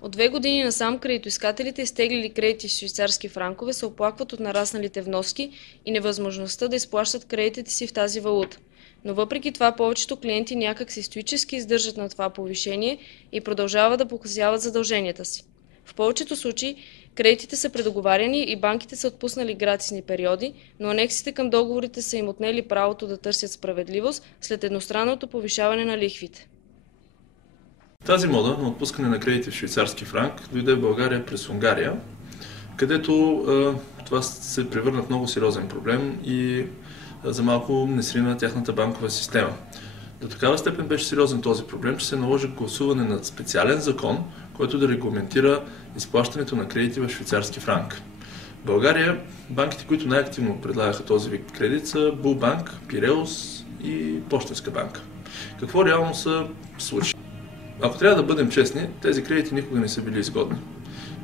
От 2 години насам кредитоискателите, изтеглили кредити в швейцарски франкове, се оплакват от нарасналите вноски и невъзможността да изплащат кредитите си в тази валута. Но въпреки това повечето клиенти някак се стоически издържат на това повишение и продължават да погасяват задълженията си. В повечето случаи кредитите са предоговаряни и банките са отпуснали гратисни периоди, но анексите към договорите са им отнели правото да търсят справедливост след едностранното повишаване на лихвите. Тази мода на отпускане на кредити в швейцарски франк дойде в България през Унгария, където това се превърна в много сериозен проблем и за малко не срина тяхната банкова система. До такава степен беше сериозен този проблем, че се наложи гласуване на специален закон, който да регламентира изплащането на кредити в швейцарски франк. В България банките, които най-активно предлагаха този вид кредит, са Булбанк, Пиреус и Пощенска банка. Какво реално се случи? Ако трябва да бъдем честни, тези кредити никога не са били изгодни.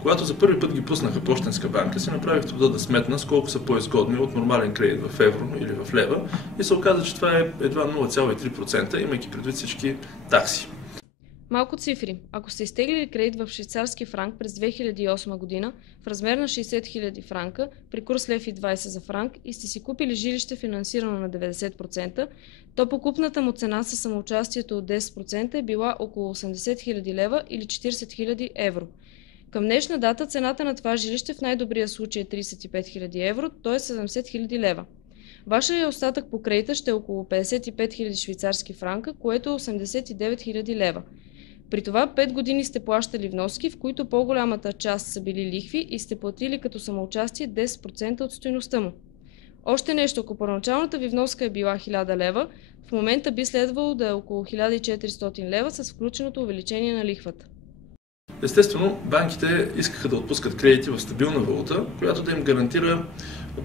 Когато за първи път ги пуснаха Пощенска банка, си направих труда да сметна с колко са по-изгодни от нормален кредит в евро или в лева и се оказа, че това е едва 0,3%, имайки предвид всички такси. Малко цифри. Ако сте изтеглили кредит в швейцарски франк през 2008 година в размер на 60 000 франка при курс лев и 20 за франк и сте си купили жилище финансирано на 90%, то покупната му цена със самоучастието от 10% е била около 80 000 лева или 40 000 евро. Към днешна дата цената на това жилище в най-добрия случай е 35 000 евро, т.е. 70 000 лева. Вашият остатък по кредита ще е около 55 000 швейцарски франка, което е 89 000 лева. При това 5 години сте плащали вноски, в които по-голямата част са били лихви и сте платили като самоучастие 10% от стойността му. Още нещо, ако първоначалната ви вноска е била 1000 лева, в момента би следвало да е около 1400 лева с включеното увеличение на лихвата. Естествено, банките искаха да отпускат кредити в стабилна валута, която да им гарантира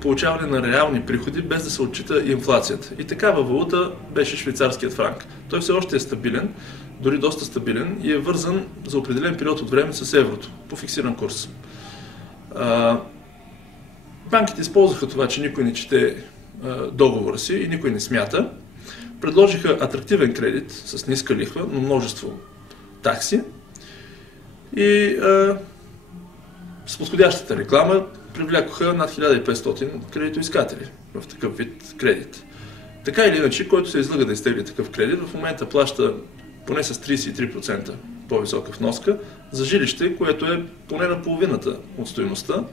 получаване на реални приходи, без да се отчита инфлацията. И такава валута беше швейцарският франк. Той все още е стабилен, дори доста стабилен и е вързан за определен период от време с еврото, по фиксиран курс. Банките използваха това, че никой не чете договора си и никой не смята. Предложиха атрактивен кредит с ниска лихва, но множество такси. И с подходящата реклама привлякоха над 1500 кредитоискатели в такъв вид кредит. Така или иначе, който се излага да изтегли такъв кредит, в момента плаща поне с 33% по-висока вноска за жилище, което е поне на половината от стойността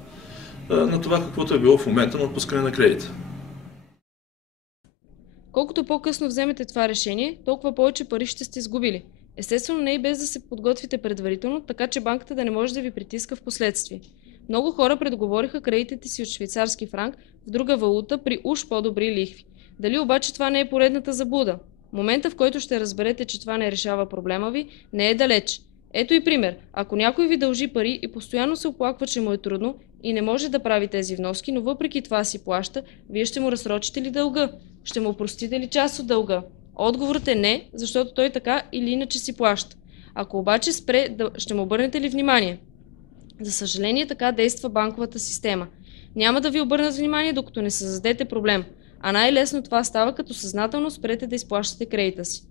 на това, каквото е било в момента на отпускане на кредита. Колкото по-късно вземете това решение, толкова повече пари ще сте изгубили. Естествено, не и без да се подготвите предварително, така че банката да не може да ви притиска в последствие. Много хора предоговориха кредитите си от швейцарски франк в друга валута при уж по-добри лихви. Дали обаче това не е поредната заблуда? Момента, в който ще разберете, че това не решава проблема ви, не е далеч. Ето и пример. Ако някой ви дължи пари и постоянно се оплаква, че му е трудно и не може да прави тези вноски, но въпреки това си плаща, вие ще му разсрочите ли дълга? Ще му простите ли част от дълга? Отговорът е не, защото той така или иначе си плаща. Ако обаче спре, ще му обърнете ли внимание? За съжаление, така действа банковата система. Няма да ви обърнат внимание, докато не създадете проблем, а най-лесно това става, като съзнателно спрете да изплащате кредита си.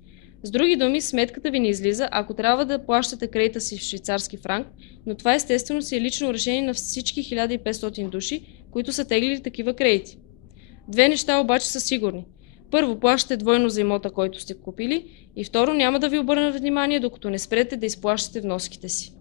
С други думи, сметката ви не излиза, ако трябва да плащате кредита си в швейцарски франк, но това естествено си е лично решение на всички 1500 души, които са теглили такива кредити. Две неща обаче са сигурни. Първо, плащате двойно за имота, който сте купили, и второ, няма да ви обърнат внимание, докато не спрете да изплащате вноските си.